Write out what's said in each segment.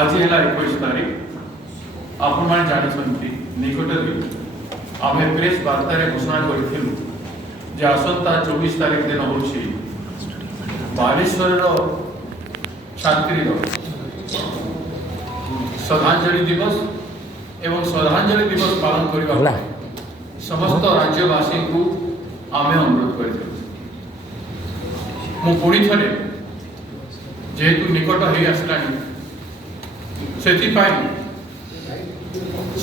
आज है 21 तारीख आपण माने जानिसंती निकटरे आमे प्रेस वार्तारे घोषणा करिथिलु जे आसंता 24 तारीख दिन होछि बालेश्वर छात्री श्रद्धांजलि दिवस एवं श्रद्धांजलि दिवस पालन करबा समस्त राज्यवासी को आमे अनुरोध करिथिलु मु पुणी थरे जेहेतु निकट हो आसलानी से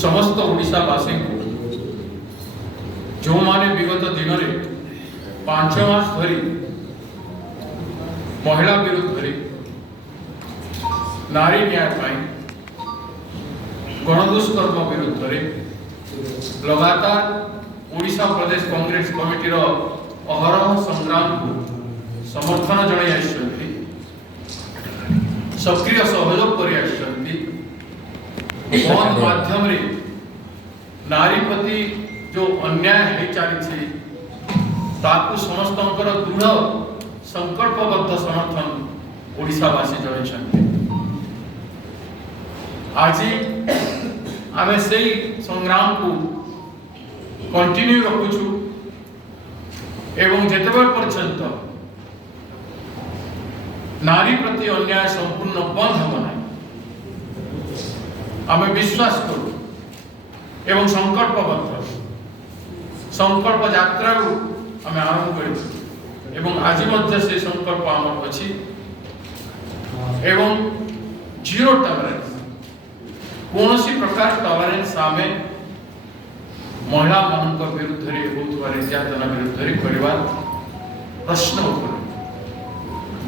समस्त ओडिशावासी को जो माने विगत दिन में 5 मास धरी महिला विरुद्ध नारी न्याय गणदुष्कर्म विरुद्ध लगातार ओडिशा प्रदेश कांग्रेस कमिटी अहरह संग्राम को समर्थन जणाई आछंती सक्रिय सहयोग करि आछंती बंद माध्यम रे नारी प्रति जो अन्याय हे चली ताकू समस्तंकर दृढ़ संकल्पबद्ध समर्थन ओडिशावासी जणाइछंती आज आमे सेही संग्राम को कंटिन्यू रखुछु एवं जेतेबेल पर्यंत नारी प्रति अन्याय संपूर्ण बंद हम ना आम विश्वास करूँ एवं संकल्प यात्रा आम आरंभ कर आज से संकल्प आम अच्छी एवं जीरो टॉलरेंस कौन प्रकार टॉलरेंस आम महिला मान विरुद्ध होता निर्यातना विरुद्ध करवा प्रश्न उठे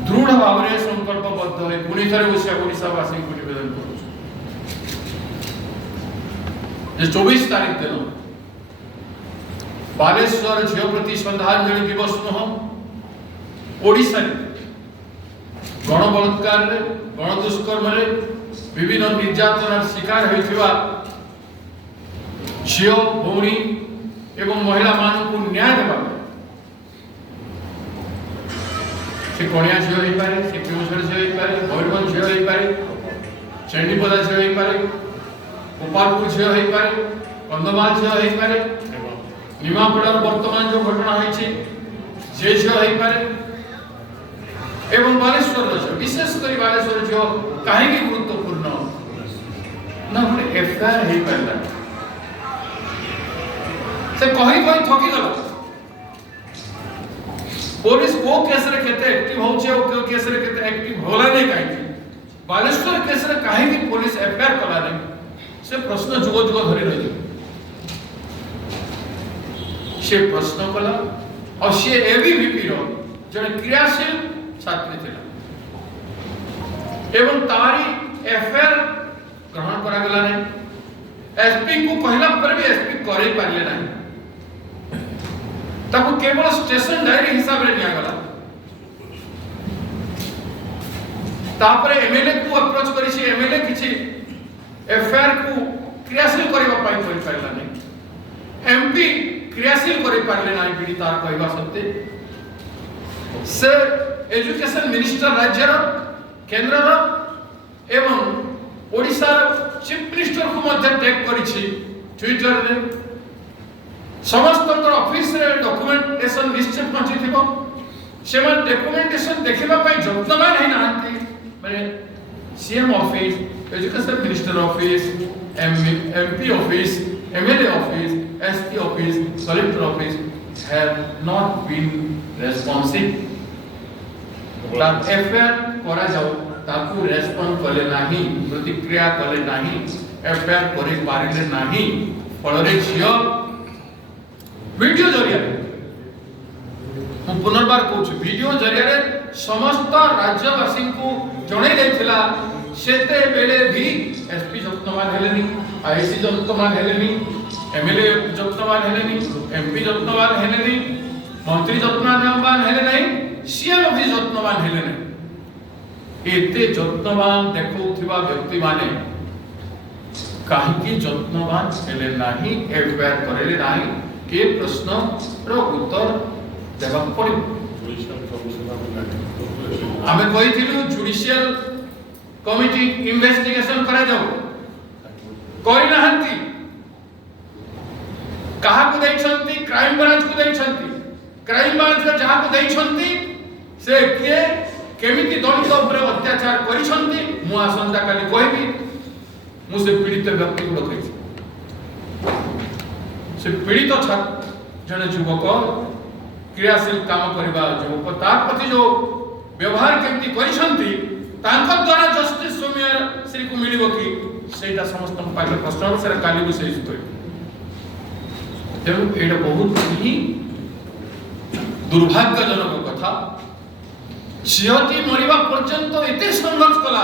दृढ़ भाव में संकल्पबद्ध हो पुणी थे ओडिशावासी को निवेदन कर 24 तारीख दिन बालेश्वर झील प्रति श्रद्धांजलि दिवस नुह ओडिशा गण बलात्कार गणदुष्कर्म विभिन्न निर्यातनार शिकार होइथिबा झील भौणी एवं महिला मानक न्याय देवा से कणिया झील हो पारे से केउझर झील हो पारे मयूरभंज झील हो पारे चंडीपदा झील हो पारे गोपालपुर झील हो पारे कंधमाल झील हो पारे निमापड़ार वर्तमान जो घटना होइछि जे झील हो पारे एवं बालेश्वर झील विशेष कर बालेश्वर झील काहेकि गुरुत्वपूर्ण ना गोटे एफआईआर हो पारला से कहि थकी गला पुलिस को केस रे केते एक्टिव होचे और को केस रे केते एक्टिव होला नै काहे बालेश्वर केस रे काहे कि पुलिस एफआईआर कला नै से प्रश्न जुग जुग धरि रहि से प्रश्न कला और से एबीवीपी रो जने क्रियाशील छात्री थिला एवं तारी एफआईआर ग्रहण करा गेला नै एसपी को कहला पर भी एसपी करे पारले नै ताको केवल स्टेशन डायरी हिसाब रे निया गला तापरे एमएलए को अप्रोच करी छी एमएलए किछि एफआईआर को क्रियाशील करबा पाई करि पारला नै एमपी क्रियाशील करि पारले नै पीड़िता कहबा सत्ते से एजुकेशन मिनिस्टर राज्यर केंद्र एवं ओडिसा चीफ मिनिस्टर को मध्य टैग करी छी ट्विटर रे समस्त ऑफिस रे डॉक्यूमेंटेशन निश्चित पहुंची थिबो सेमन डॉक्यूमेंटेशन देखिबा पई जत्नमान है नांती माने CM office education minister office MP office MLA office SP office collector office have not been responsive ता एफआईआर करा जाओ ताकू रेस्पॉन्ड कले नाही प्रतिक्रिया कले नाही एफआईआर करि पारिले नाही फलरे झियो वीडियो जरिया पुनर्बार कहूँ वीडियो जरिया समस्त राज्यवासी को जड़े जाइथिला सेते बेले भी एसपी जत्नवान हेलेनी आईसी जत्नवान हेलेनी एमएलए जत्नवान हेलेनी एमपी जत्नवान हेलेनी मंत्री जत्नवान हेले नहीं सीएम भी जत्नवान हेले नहीं एते जत्नवान देखौथिबा व्यक्ति माने काहेकि जत्नवान हेले नाही एफआईआर करेले नाही के प्रश्न रो उत्तर देबा पड़े आमे कहिथिलु जुडिशियल कमिटी इन्वेस्टिगेशन करा जाऊ कोई नहंती कहा को दैछंती क्राइम ब्रांच को दैछंती क्राइम ब्रांच को जहा को दैछंती से के केमिति दलित ऊपर अत्याचार करिछंती मु आसंता काली कहबी मु से पीड़ित व्यक्ति को कहि से पीड़ित जने युवक क्रियाशील काम करबा युवक तार प्रति जो व्यवहार केमिति करिछंती तांका द्वारा जस्टिस सोमियर श्री को मिलिबो कि सेटा समस्त पाखे प्रश्न से काली भी से कहि तेणु एटा बहुत ही दुर्भाग्यजनक कथा सिहती मरिबा पर्यंत एते संघर्ष कला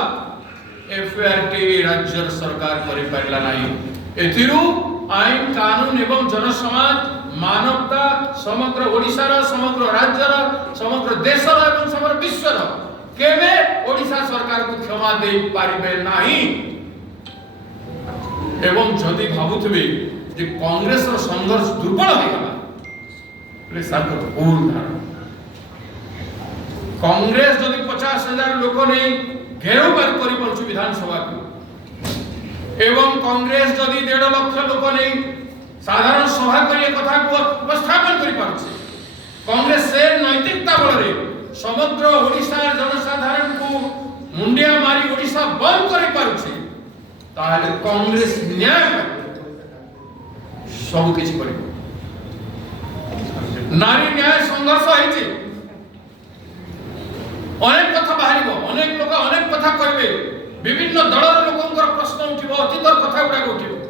एफआरटी राज्य सरकार करि पारला नाही एथिरु आईन कानून एवं जनसमाज मानवता समग्र ओडिसा रा समग्र राज्य रा समग्र देश रा एवं समग्र विश्व रा केवे ओडिसा सरकार को क्षमा दे पारिबे नाही एवं जदि भाबुथबे जे कांग्रेस रो संघर्ष दुर्बल हो गला ले सातो भूल धारणा कांग्रेस जदि 50,000 लोक नै घेराव करि परछु विधानसभा को एवं कांग्रेस जदि 1.5 लाख लोक नै साधारण सभा करिए कथा को उपस्थापन करि परछु कांग्रेस से नैतिकता बल रे समग्र ओडिसा जनसाधारण को मुंडिया मारी ओडिसा बंद करि परछु ताले कांग्रेस न्याय सब किछ करिब नारी न्याय संघर्ष होइछि अनेक कथा बाहरिबो अनेक लोक अनेक कथा कहिबे विभिन्न दलर लोकंकर प्रश्न उठिबो अतीतर कथा गुडा उठिबो